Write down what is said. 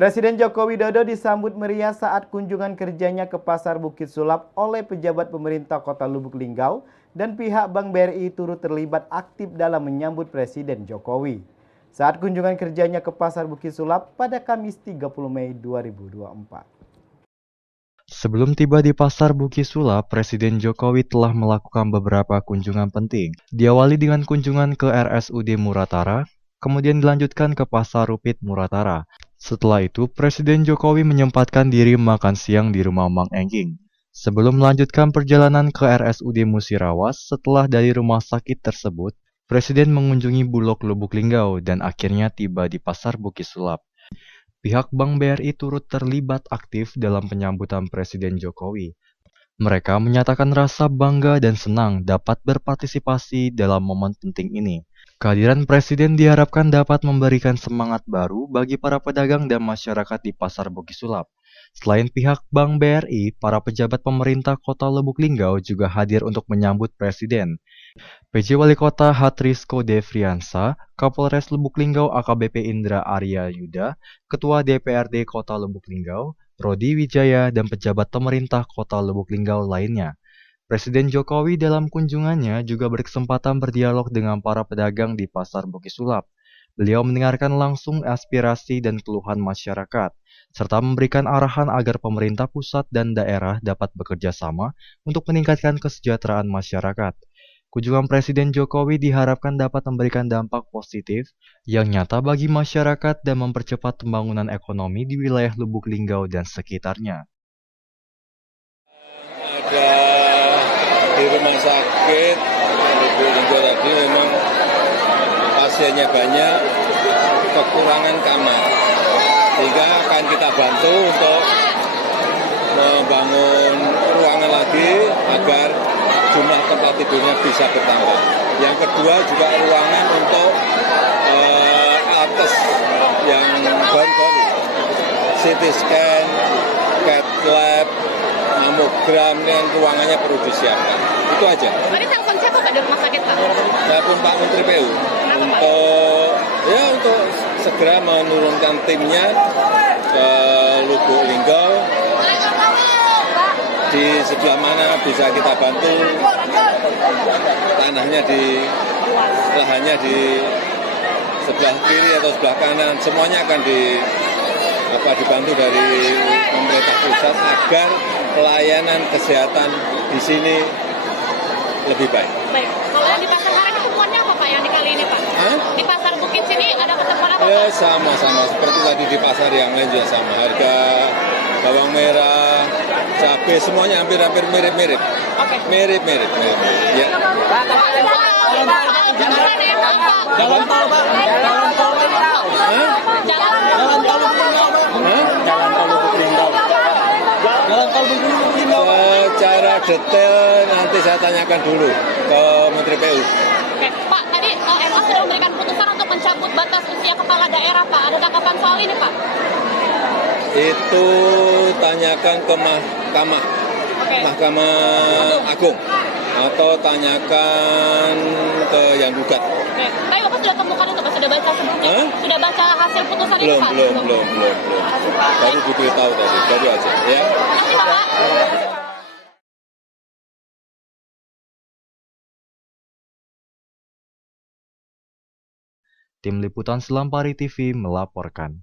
Presiden Joko Widodo disambut meriah saat kunjungan kerjanya ke Pasar Bukit Sulap oleh pejabat pemerintah Kota Lubuk Linggau dan pihak Bank BRI turut terlibat aktif dalam menyambut Presiden Jokowi. Saat kunjungan kerjanya ke Pasar Bukit Sulap pada Kamis 30 Mei 2024. Sebelum tiba di Pasar Bukit Sulap, Presiden Jokowi telah melakukan beberapa kunjungan penting. Diawali dengan kunjungan ke RSUD Muratara, kemudian dilanjutkan ke Pasar Rupit Muratara. Setelah itu, Presiden Jokowi menyempatkan diri makan siang di rumah Mang Engking. Sebelum melanjutkan perjalanan ke RSUD Musirawas, setelah dari rumah sakit tersebut, Presiden mengunjungi Bulog Lubuk Linggau dan akhirnya tiba di Pasar Bukit Sulap. Pihak Bank BRI turut terlibat aktif dalam penyambutan Presiden Jokowi. Mereka menyatakan rasa bangga dan senang dapat berpartisipasi dalam momen penting ini. Kehadiran Presiden diharapkan dapat memberikan semangat baru bagi para pedagang dan masyarakat di Pasar Bukit Sulap. Selain pihak Bank BRI, para pejabat pemerintah Kota Lubuk Linggau juga hadir untuk menyambut Presiden. PJ Wali Kota Hatrisko Devriansa, Kapolres Lubuk Linggau AKBP Indra Arya Yuda, Ketua DPRD Kota Lubuk Linggau, Rodi Wijaya, dan pejabat pemerintah Kota Lubuk Linggau lainnya. Presiden Jokowi dalam kunjungannya juga berkesempatan berdialog dengan para pedagang di Pasar Bukit Sulap. Beliau mendengarkan langsung aspirasi dan keluhan masyarakat, serta memberikan arahan agar pemerintah pusat dan daerah dapat bekerja sama untuk meningkatkan kesejahteraan masyarakat. Kunjungan Presiden Jokowi diharapkan dapat memberikan dampak positif yang nyata bagi masyarakat dan mempercepat pembangunan ekonomi di wilayah Lubuk Linggau dan sekitarnya. Ada di rumah sakit Lubuk Linggau tadi memang pasiennya banyak, kekurangan kamar, sehingga akan kita bantu untuk membangun ruangan lagi agar jumlah tempat tidurnya bisa bertambah. Yang kedua juga ruangan untuk alat yang baru-baru, CT scan, CAT lab, mamogram, dan ruangannya perlu disiapkan. Itu aja. Tadi telepon siapa Pak di rumah sakit Pak? Telepon Pak Menteri PU untuk segera menurunkan timnya ke Lubuk Linggau. Di sebelah mana bisa kita bantu, lahannya di sebelah kiri atau sebelah kanan, semuanya akan dibantu dari pemerintah pusat agar pelayanan kesehatan di sini lebih baik. Baik, kalau yang di Pasar Karet ketemuannya apa Pak yang di kali ini Pak? Hah? Di Pasar Bukit sini ada pertemuan apa Pak? Ya sama-sama, seperti tadi di pasar yang lain juga sama. Harga bawang merah, cabai, semuanya hampir mirip-mirip. Oke. Mirip-mirip. Ya. Jalan tol Pak. Jalan tol Lubuk Linggau. Secara detail nanti saya tanyakan dulu ke Menteri PU. Oke, Pak, tadi MA sudah memberikan putusan untuk mencabut batas usia kepala daerah Pak. Ada tanggapan soal ini Pak? Itu tanyakan ke Mahkamah Agung atau tanyakan ke yang gugat. Oke. Tapi Bapak sudah temukan itu Pak? Sudah baca sebelumnya? Sudah baca hasil putusan itu Pak? Belum. Baru diberitahu tadi, baru aja. Ya. Makasih Pak. Tim Liputan Selampari TV melaporkan.